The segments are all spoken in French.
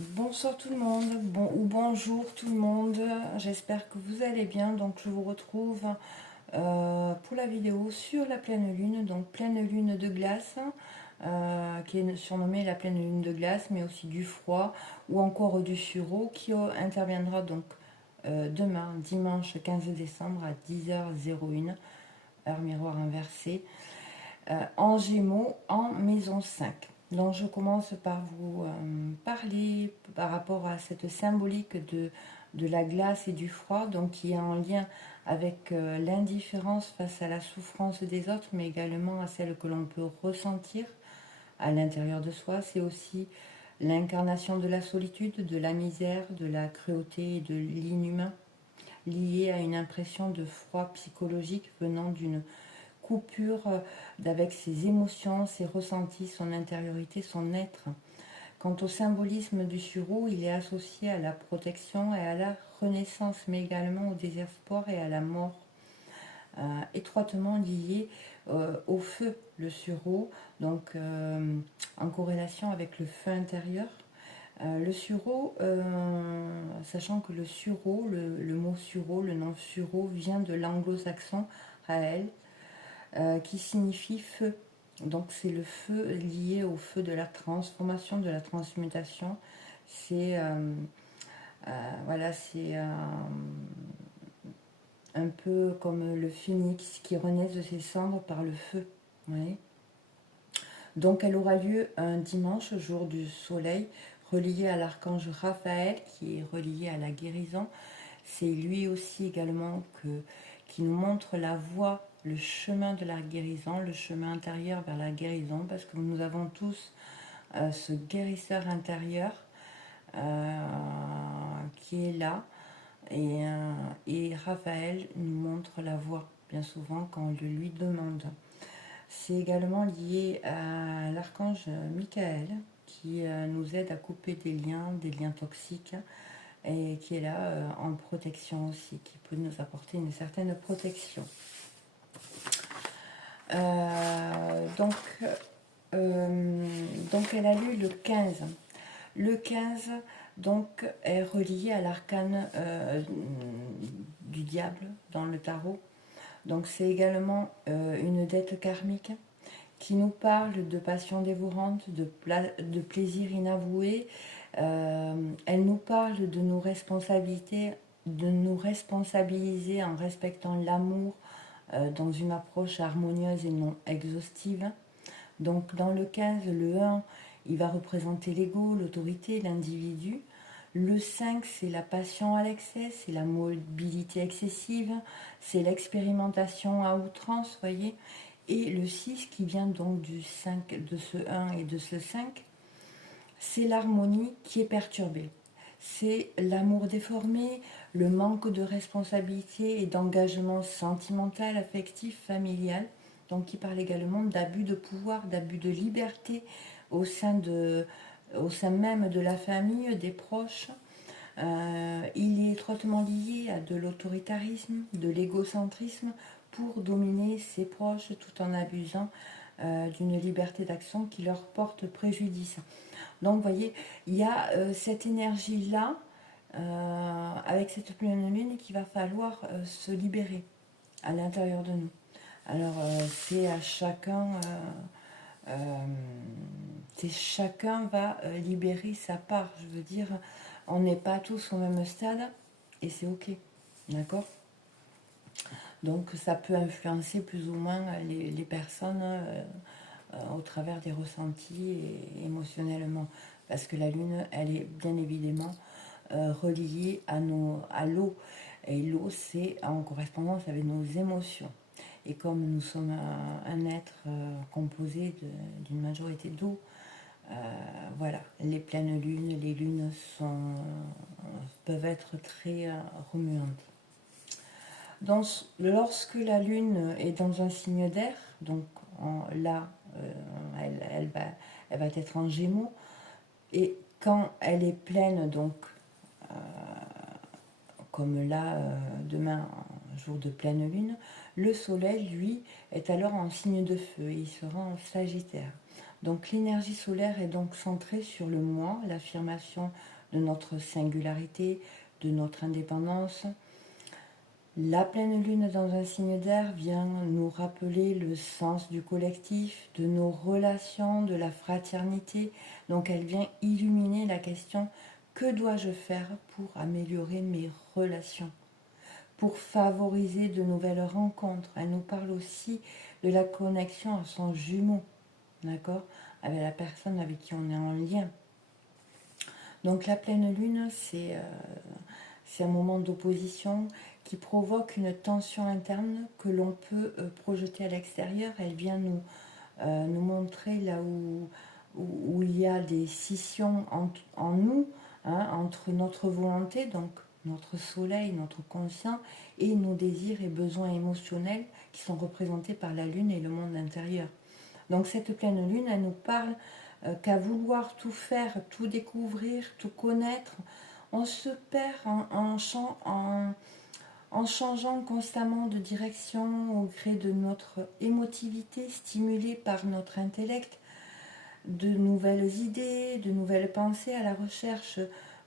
Bonsoir tout le monde, bonjour tout le monde, j'espère que vous allez bien. Donc je vous retrouve pour la vidéo sur la pleine lune, donc pleine lune de glace, qui est surnommée la pleine lune de glace, mais aussi du froid ou encore du sureau, qui interviendra donc demain, dimanche 15 décembre à 10h01, heure miroir inversée, en Gémeaux, en maison 5. Donc je commence par vous parler par rapport à cette symbolique de la glace et du froid, donc qui est en lien avec l'indifférence face à la souffrance des autres, mais également à celle que l'on peut ressentir à l'intérieur de soi. C'est aussi l'incarnation de la solitude, de la misère, de la cruauté et de l'inhumain, liée à une impression de froid psychologique venant d'une coupure avec ses émotions, ses ressentis, son intériorité, son être. Quant au symbolisme du sureau, il est associé à la protection et à la renaissance, mais également au désespoir et à la mort. Étroitement lié au feu, le sureau, donc en corrélation avec le feu intérieur. Le sureau, sachant que le sureau, le mot sureau, le nom sureau vient de l'anglo-saxon Raël, qui signifie feu. Donc c'est le feu lié au feu de la transformation, de la transmutation. C'est voilà, c'est un peu comme le phénix qui renaît de ses cendres par le feu. Oui. Donc elle aura lieu un dimanche, jour du soleil, relié à l'archange Raphaël, qui est relié à la guérison. C'est lui aussi également qui nous montre la voie, le chemin de la guérison, le chemin intérieur vers la guérison, parce que nous avons tous ce guérisseur intérieur qui est là, et Raphaël nous montre la voie, bien souvent quand on le lui demande. C'est également lié à l'archange Michael, qui nous aide à couper des liens toxiques, et qui est là en protection aussi, qui peut nous apporter une certaine protection. Donc, donc elle a lieu le 15. Le 15 donc, est relié à l'arcane du diable dans le tarot. Donc c'est également une dette karmique qui nous parle de passion dévorante, de plaisir inavoué. Elle nous parle de nos responsabilités, de nous responsabiliser en respectant l'amour dans une approche harmonieuse et non exhaustive. Donc dans le 15, le 1, il va représenter l'ego, l'autorité, l'individu. Le 5, c'est la passion à l'excès, c'est la mobilité excessive, c'est l'expérimentation à outrance, voyez. Et le 6, qui vient donc du 5, de ce 1 et de ce 5, c'est l'harmonie qui est perturbée. C'est l'amour déformé, le manque de responsabilité et d'engagement sentimental, affectif, familial. Donc qui parle également d'abus de pouvoir, d'abus de liberté au sein même de la famille, des proches. Il est étroitement lié à de l'autoritarisme, de l'égocentrisme pour dominer ses proches tout en abusant d'une liberté d'action qui leur porte préjudice. Donc vous voyez, il y a cette énergie-là, avec cette pleine lune, qu'il va falloir se libérer à l'intérieur de nous. Alors c'est à chacun, chacun va libérer sa part. Je veux dire, on n'est pas tous au même stade et c'est ok, d'accord? Donc ça peut influencer plus ou moins les personnes au travers des ressentis et émotionnellement. Parce que la lune, elle est bien évidemment reliée à l'eau. Et l'eau, c'est en correspondance avec nos émotions. Et comme nous sommes un être composé d'une majorité d'eau, voilà, les pleines lunes, les lunes peuvent être très remuantes. Donc, lorsque la lune est dans un signe d'air, donc là, elle va être en Gémeaux, et quand elle est pleine, donc comme là, demain, jour de pleine lune, le soleil, lui, est alors en signe de feu, et il sera en Sagittaire. Donc l'énergie solaire est donc centrée sur le moi, l'affirmation de notre singularité, de notre indépendance. La pleine lune dans un signe d'air vient nous rappeler le sens du collectif, de nos relations, de la fraternité. Donc elle vient illuminer la question: que dois-je faire pour améliorer mes relations, pour favoriser de nouvelles rencontres? Elle nous parle aussi de la connexion à son jumeau, d'accord, avec la personne avec qui on est en lien. Donc la pleine lune, c'est un moment d'opposition qui provoque une tension interne que l'on peut projeter à l'extérieur. Elle vient nous montrer là où il y a des scissions en nous, hein, entre notre volonté, donc notre soleil, notre conscient, et nos désirs et besoins émotionnels qui sont représentés par la lune et le monde intérieur. Donc cette pleine lune, elle nous parle qu'à vouloir tout faire, tout découvrir, tout connaître, on se perd en changeant constamment de direction au gré de notre émotivité stimulée par notre intellect, de nouvelles idées, de nouvelles pensées à la recherche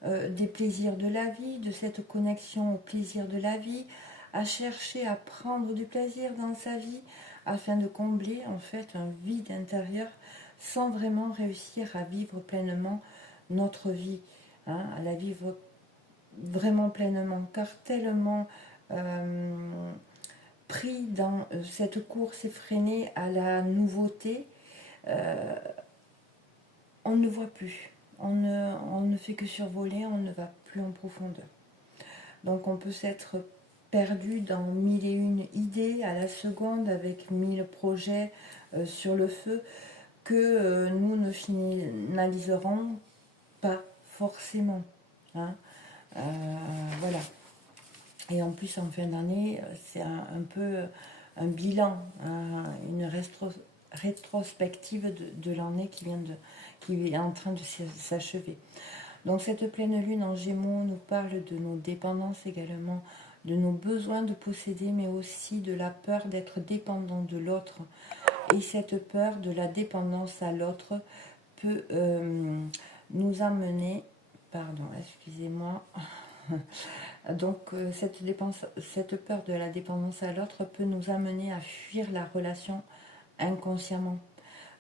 des plaisirs de la vie, de cette connexion au plaisir de la vie, à chercher à prendre du plaisir dans sa vie afin de combler en fait un vide intérieur sans vraiment réussir à vivre pleinement notre vie, hein, à la vivre vraiment pleinement, car tellement pris dans cette course effrénée à la nouveauté, on ne voit plus, on ne fait que survoler, on ne va plus en profondeur. Donc on peut s'être perdu dans mille et une idées à la seconde avec 1000 projets sur le feu que nous ne finaliserons pas forcément, hein. Voilà. Et en plus, en fin d'année, c'est un peu un bilan, une rétrospective de l'année qui est en train de s'achever. Donc cette pleine lune en Gémeaux nous parle de nos dépendances également, de nos besoins de posséder, mais aussi de la peur d'être dépendant de l'autre. Et cette peur de la dépendance à l'autre peut nous amener, pardon, excusez-moi, donc cette peur de la dépendance à l'autre peut nous amener à fuir la relation inconsciemment,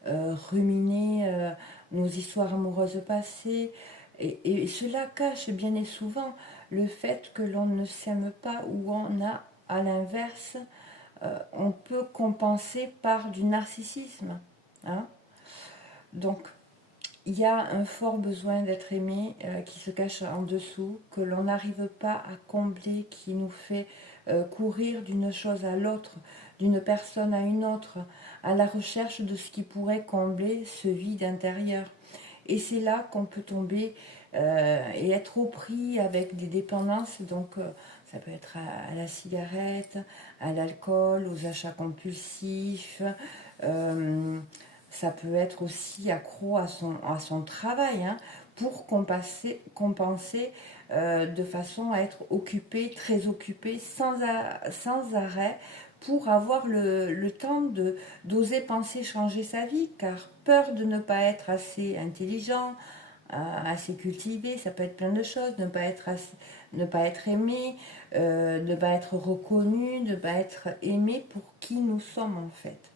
ruminer nos histoires amoureuses passées, et cela cache bien et souvent le fait que l'on ne s'aime pas, ou on a à l'inverse, on peut compenser par du narcissisme, hein. Donc il y a un fort besoin d'être aimé qui se cache en dessous, que l'on n'arrive pas à combler, qui nous fait courir d'une chose à l'autre, d'une personne à une autre, à la recherche de ce qui pourrait combler ce vide intérieur. Et c'est là qu'on peut tomber et être au pris avec des dépendances, donc ça peut être à la cigarette, à l'alcool, aux achats compulsifs, ça peut être aussi accro à son travail, hein, pour compenser de façon à être occupé, très occupé, sans arrêt, pour avoir le temps d'oser penser changer sa vie, car peur de ne pas être assez intelligent, assez cultivé, ça peut être plein de choses, ne pas être aimé, ne pas être reconnu, ne pas être aimé pour qui nous sommes en fait.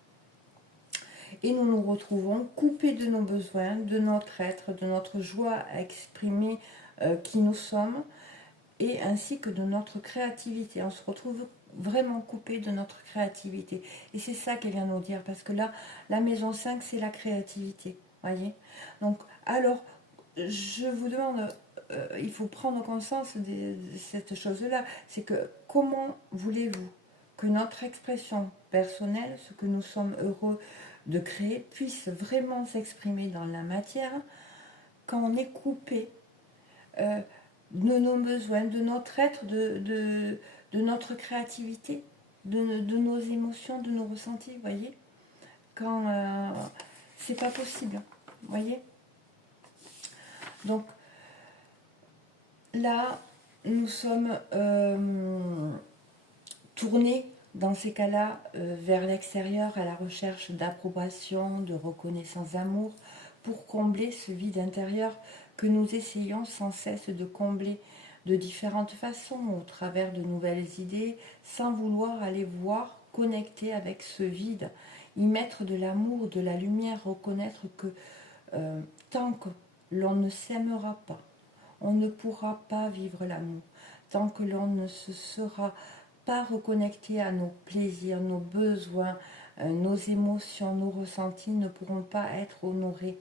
Et nous nous retrouvons coupés de nos besoins, de notre être, de notre joie à exprimer qui nous sommes, et ainsi que de notre créativité. On se retrouve vraiment coupé de notre créativité. Et c'est ça qu'elle vient nous dire, parce que là, la maison 5, c'est la créativité. Voyez. Donc, alors, je vous demande, il faut prendre conscience de cette chose-là, c'est que comment voulez-vous que notre expression personnelle, ce que nous sommes heureux de créer, puisse vraiment s'exprimer dans la matière quand on est coupé de nos besoins, de notre être, de notre créativité, de nos émotions, de nos ressentis, vous voyez, quand c'est pas possible, vous voyez. Donc là, nous sommes tournés Dans ces cas-là, vers l'extérieur, à la recherche d'approbation, de reconnaissance, d'amour, pour combler ce vide intérieur que nous essayons sans cesse de combler de différentes façons, au travers de nouvelles idées, sans vouloir aller voir, connecter avec ce vide, y mettre de l'amour, de la lumière, reconnaître que tant que l'on ne s'aimera pas, on ne pourra pas vivre l'amour. Tant que l'on ne se sera pas reconnecté à nos plaisirs, nos besoins, nos émotions, nos ressentis ne pourront pas être honorés.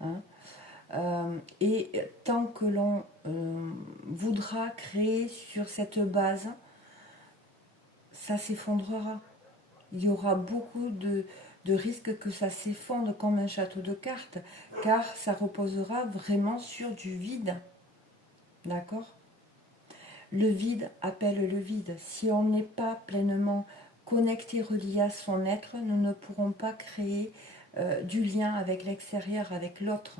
Hein. Et tant que l'on voudra créer sur cette base, ça s'effondrera. Il y aura beaucoup de risques que ça s'effondre comme un château de cartes, car ça reposera vraiment sur du vide. D'accord? Le vide appelle le vide. Si on n'est pas pleinement connecté, relié à son être, nous ne pourrons pas créer du lien avec l'extérieur, avec l'autre.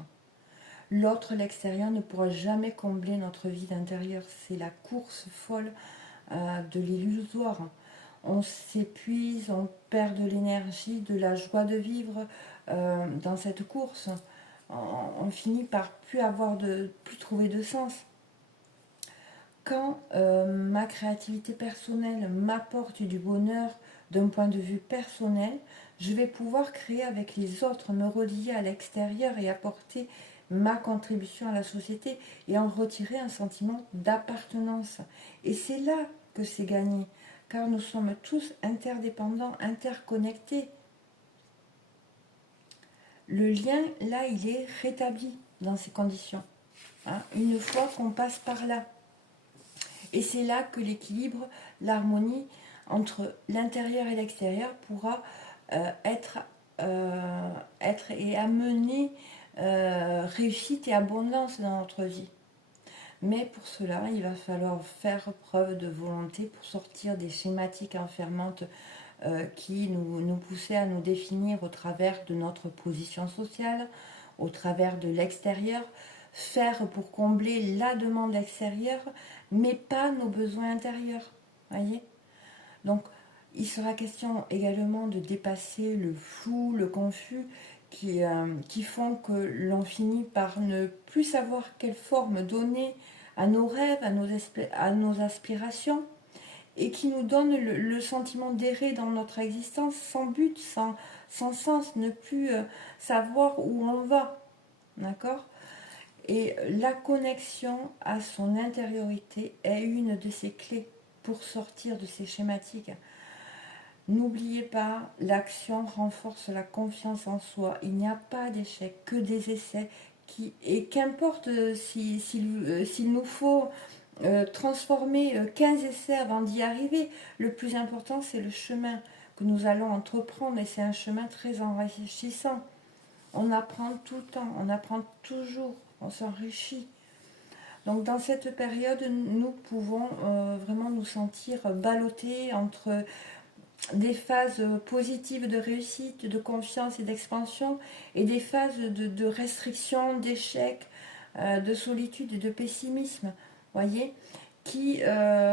L'autre, l'extérieur, ne pourra jamais combler notre vide intérieur. C'est la course folle de l'illusoire. On s'épuise, on perd de l'énergie, de la joie de vivre dans cette course. On finit par plus trouver de sens. Quand ma créativité personnelle m'apporte du bonheur d'un point de vue personnel, je vais pouvoir créer avec les autres, me relier à l'extérieur et apporter ma contribution à la société et en retirer un sentiment d'appartenance. Et c'est là que c'est gagné, car nous sommes tous interdépendants, interconnectés. Le lien, là, il est rétabli dans ces conditions, hein, une fois qu'on passe par là. Et c'est là que l'équilibre, l'harmonie entre l'intérieur et l'extérieur pourra être et amener réussite et abondance dans notre vie. Mais pour cela, il va falloir faire preuve de volonté pour sortir des schématiques enfermantes qui nous poussaient à nous définir au travers de notre position sociale, au travers de l'extérieur, faire pour combler la demande extérieure, mais pas nos besoins intérieurs. Voyez? Donc, il sera question également de dépasser le flou, le confus, qui font que l'on finit par ne plus savoir quelle forme donner à nos rêves, à nos aspirations, et qui nous donnent le sentiment d'errer dans notre existence sans but, sans sens, ne plus savoir où on va. D'accord? Et la connexion à son intériorité est une de ces clés pour sortir de ces schématiques. N'oubliez pas, l'action renforce la confiance en soi. Il n'y a pas d'échec, que des essais. Et qu'importe s'il nous faut transformer 15 essais avant d'y arriver, le plus important c'est le chemin que nous allons entreprendre et c'est un chemin très enrichissant. On apprend tout le temps, on apprend toujours, on s'enrichit. Donc dans cette période, nous pouvons vraiment nous sentir ballottés entre des phases positives de réussite, de confiance et d'expansion, et des phases de restriction, d'échec, de solitude et de pessimisme, voyez, qui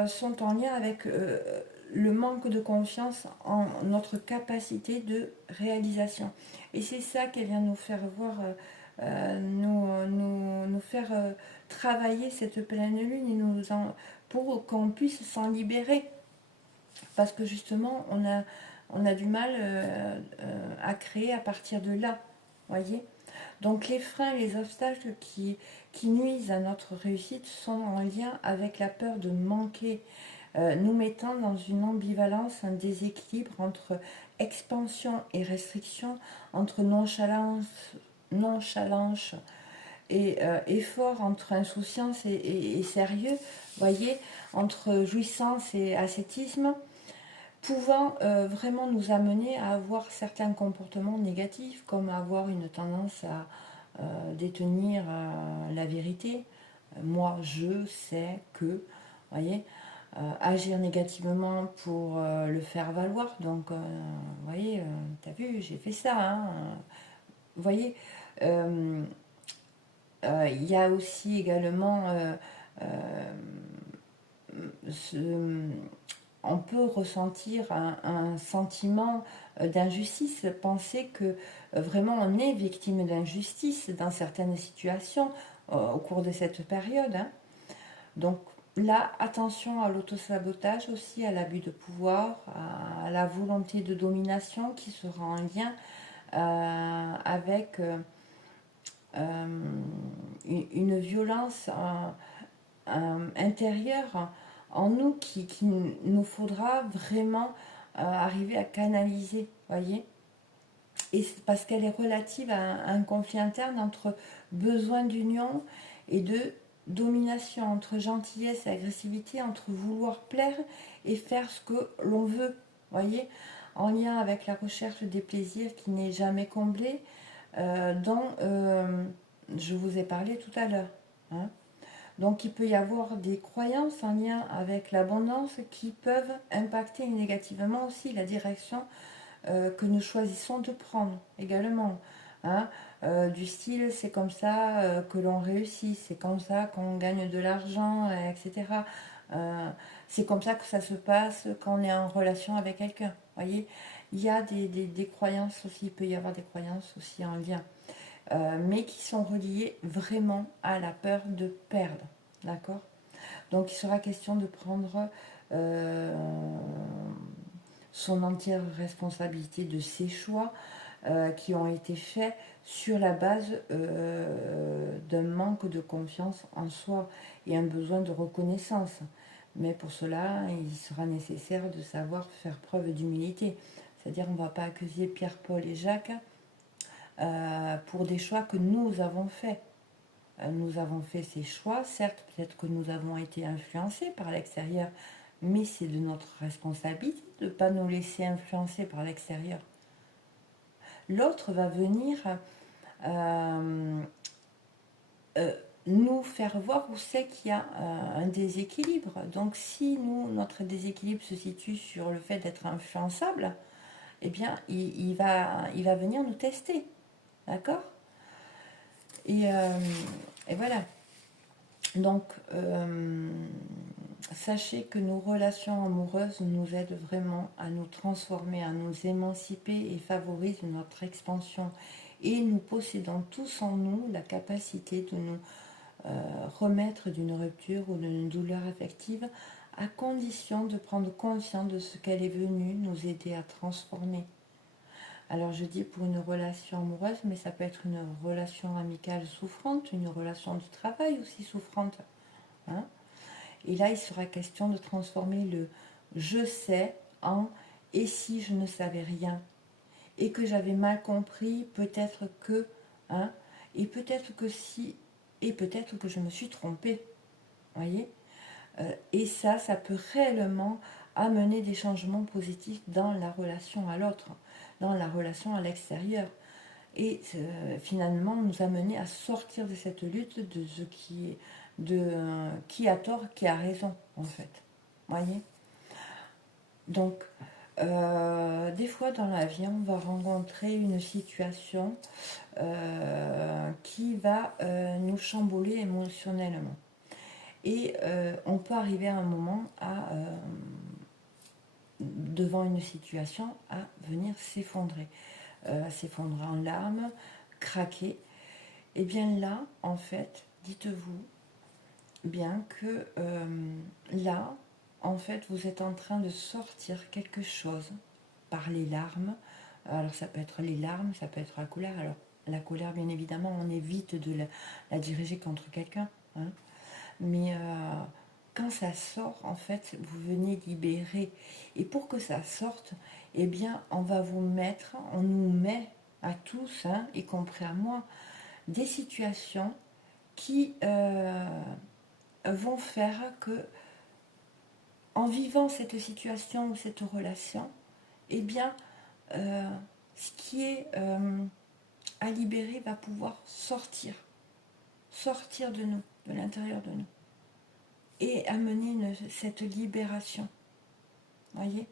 sont en lien avec le manque de confiance en notre capacité de réalisation. Et c'est ça qu'elle vient nous faire voir, nous faire travailler cette pleine lune et pour qu'on puisse s'en libérer. Parce que justement, on a du mal à créer à partir de là, voyez. Donc les freins, les obstacles qui nuisent à notre réussite sont en lien avec la peur de manquer, nous mettant dans une ambivalence, un déséquilibre entre expansion et restriction, entre nonchalance et effort, entre insouciance et sérieux, voyez, entre jouissance et ascétisme, pouvant vraiment nous amener à avoir certains comportements négatifs, comme avoir une tendance à détenir la vérité. Moi, je sais que, voyez, agir négativement pour le faire valoir. Donc, voyez, t'as vu, j'ai fait ça. Hein, vous voyez, il y a aussi également ce, on peut ressentir un sentiment d'injustice, penser que vraiment on est victime d'injustice dans certaines situations au cours de cette période. Hein. Donc là, attention à l'autosabotage aussi, à l'abus de pouvoir, à la volonté de domination qui sera en lien avec une violence intérieure en nous qui nous faudra vraiment arriver à canaliser, voyez. Et c'est parce qu'elle est relative à un conflit interne entre besoin d'union et de domination, entre gentillesse et agressivité, entre vouloir plaire et faire ce que l'on veut, voyez, en lien avec la recherche des plaisirs qui n'est jamais comblée, dont je vous ai parlé tout à l'heure. Hein. Donc il peut y avoir des croyances en lien avec l'abondance qui peuvent impacter négativement aussi la direction que nous choisissons de prendre également. Hein. Du style, c'est comme ça que l'on réussit, c'est comme ça qu'on gagne de l'argent, etc. C'est comme ça que ça se passe quand on est en relation avec quelqu'un. Voyez, il y a des croyances aussi, il peut y avoir des croyances aussi en lien. Mais qui sont reliées vraiment à la peur de perdre. D'accord. Donc il sera question de prendre son entière responsabilité de ses choix qui ont été faits sur la base d'un manque de confiance en soi et un besoin de reconnaissance. Mais pour cela, il sera nécessaire de savoir faire preuve d'humilité. C'est-à-dire on ne va pas accuser Pierre, Paul et Jacques pour des choix que nous avons faits. Nous avons fait ces choix, certes, peut-être que nous avons été influencés par l'extérieur, mais c'est de notre responsabilité de ne pas nous laisser influencer par l'extérieur. L'autre va venir nous faire voir où c'est qu'il y a un déséquilibre. Donc si notre déséquilibre se situe sur le fait d'être influençable, eh bien, il va venir nous tester. D'accord ? Et voilà. Donc, sachez que nos relations amoureuses nous aident vraiment à nous transformer, à nous émanciper et favorisent notre expansion. Et nous possédons tous en nous la capacité de nous remettre d'une rupture ou d'une douleur affective à condition de prendre conscience de ce qu'elle est venue nous aider à transformer. Alors je dis pour une relation amoureuse, mais ça peut être une relation amicale souffrante, une relation de travail aussi souffrante. Hein. Et là, il sera question de transformer le je sais en et si je ne savais rien et que j'avais mal compris, peut-être que, hein, et peut-être que si, et peut-être que je me suis trompée. Voyez. Et ça peut réellement amener des changements positifs dans la relation à l'autre, dans la relation à l'extérieur. Et finalement nous amener à sortir de cette lutte de ce qui est qui a tort, qui a raison en fait. Voyez. Donc des fois dans la vie on va rencontrer une situation qui va nous chambouler émotionnellement. Et on peut arriver à un moment devant une situation à venir s'effondrer. S'effondrer en larmes, craquer. Et bien là, en fait, dites-vous bien que là, en fait, vous êtes en train de sortir quelque chose par les larmes. Alors ça peut être les larmes, ça peut être la colère. Alors la colère, bien évidemment, on évite de la diriger contre quelqu'un. Hein. Mais quand ça sort, en fait, vous venez libérer. Et pour que ça sorte, eh bien, on nous met à tous, hein, y compris à moi, des situations qui vont faire que, en vivant cette situation ou cette relation, eh bien, ce qui est à libérer va pouvoir sortir de nous, de l'intérieur de nous. Et amener cette libération. Voyez ?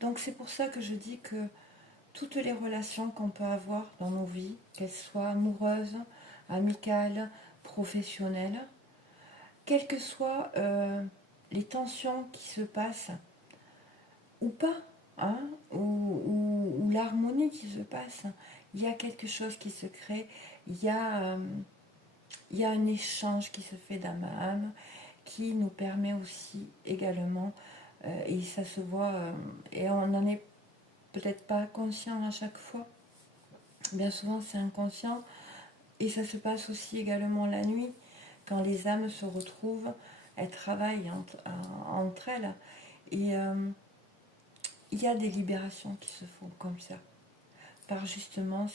Donc c'est pour ça que je dis que toutes les relations qu'on peut avoir dans nos vies, qu'elles soient amoureuses, amicales, professionnelles, quelles que soient les tensions qui se passent, ou pas, hein, ou l'harmonie qui se passe. Il y a quelque chose qui se crée, il y a un échange qui se fait d'âme à âme qui nous permet aussi également, et ça se voit, et on n'en est peut-être pas conscient à chaque fois, bien souvent c'est inconscient, et ça se passe aussi également la nuit, quand les âmes se retrouvent, elles travaillent entre elles, et il y a des libérations qui se font comme ça, par justement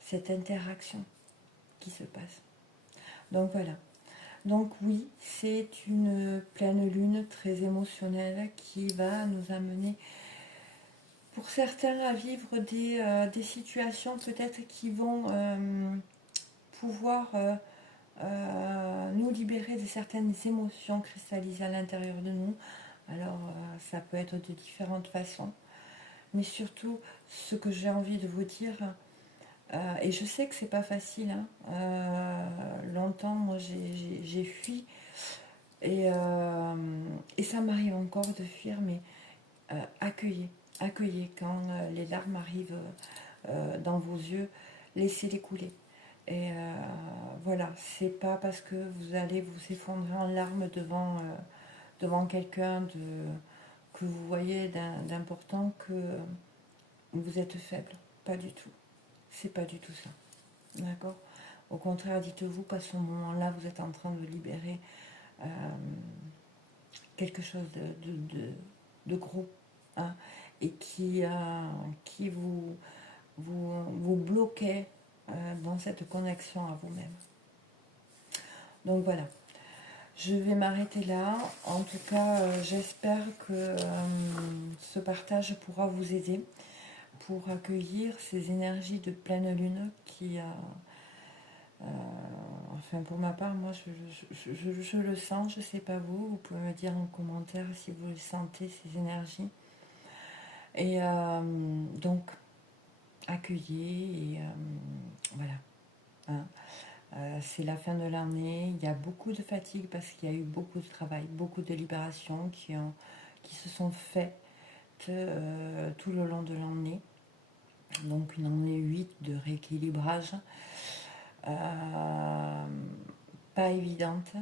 cette interaction qui se passe. Donc voilà. Donc oui, c'est une pleine lune très émotionnelle qui va nous amener, pour certains, à vivre des situations peut-être qui vont pouvoir nous libérer de certaines émotions cristallisées à l'intérieur de nous. Alors ça peut être de différentes façons. Mais surtout, ce que j'ai envie de vous dire, et je sais que c'est pas facile, hein, longtemps, moi j'ai fui, et ça m'arrive encore de fuir, mais accueillez quand les larmes arrivent dans vos yeux, laissez-les couler. Et voilà, c'est pas parce que vous allez vous effondrer en larmes devant quelqu'un que vous voyez d'important que vous êtes faible. Pas du tout. C'est pas du tout ça. D'accord? Au contraire, dites-vous qu'à ce moment-là, vous êtes en train de libérer euh, quelque chose de gros, hein, et qui vous bloquait dans cette connexion à vous-même. Donc voilà, je vais m'arrêter là. En tout cas, j'espère que ce partage pourra vous aider pour accueillir ces énergies de pleine lune qui, enfin pour ma part, moi je le sens, je ne sais pas vous, vous pouvez me dire en commentaire si vous le sentez, ces énergies. Et donc, accueillez, et voilà. Hein. C'est la fin de l'année, il y a beaucoup de fatigue parce qu'il y a eu beaucoup de travail, beaucoup de libérations qui se sont faites tout le long de l'année. Donc une année 8 de rééquilibrage, pas évidente,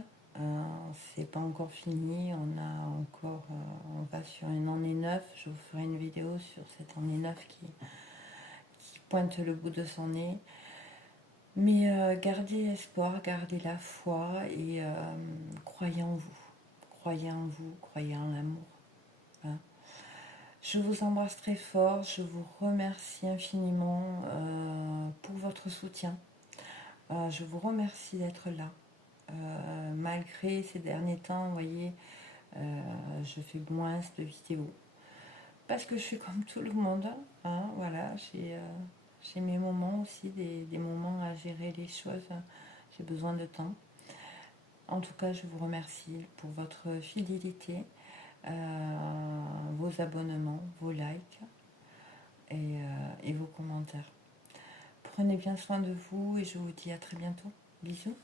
c'est pas encore fini, on va sur une année 9, je vous ferai une vidéo sur cette année 9 qui pointe le bout de son nez. Mais gardez espoir, gardez la foi, et croyez en vous. Croyez en vous, croyez en l'amour. Hein. Je vous embrasse très fort, je vous remercie infiniment pour votre soutien. Je vous remercie d'être là. Malgré ces derniers temps, vous voyez, je fais moins de vidéos. Parce que je suis comme tout le monde. Hein, voilà, j'ai mes moments aussi, des moments à gérer les choses. J'ai besoin de temps. En tout cas, je vous remercie pour votre fidélité, vos abonnements, vos likes et vos commentaires. Prenez bien soin de vous et je vous dis à très bientôt. Bisous.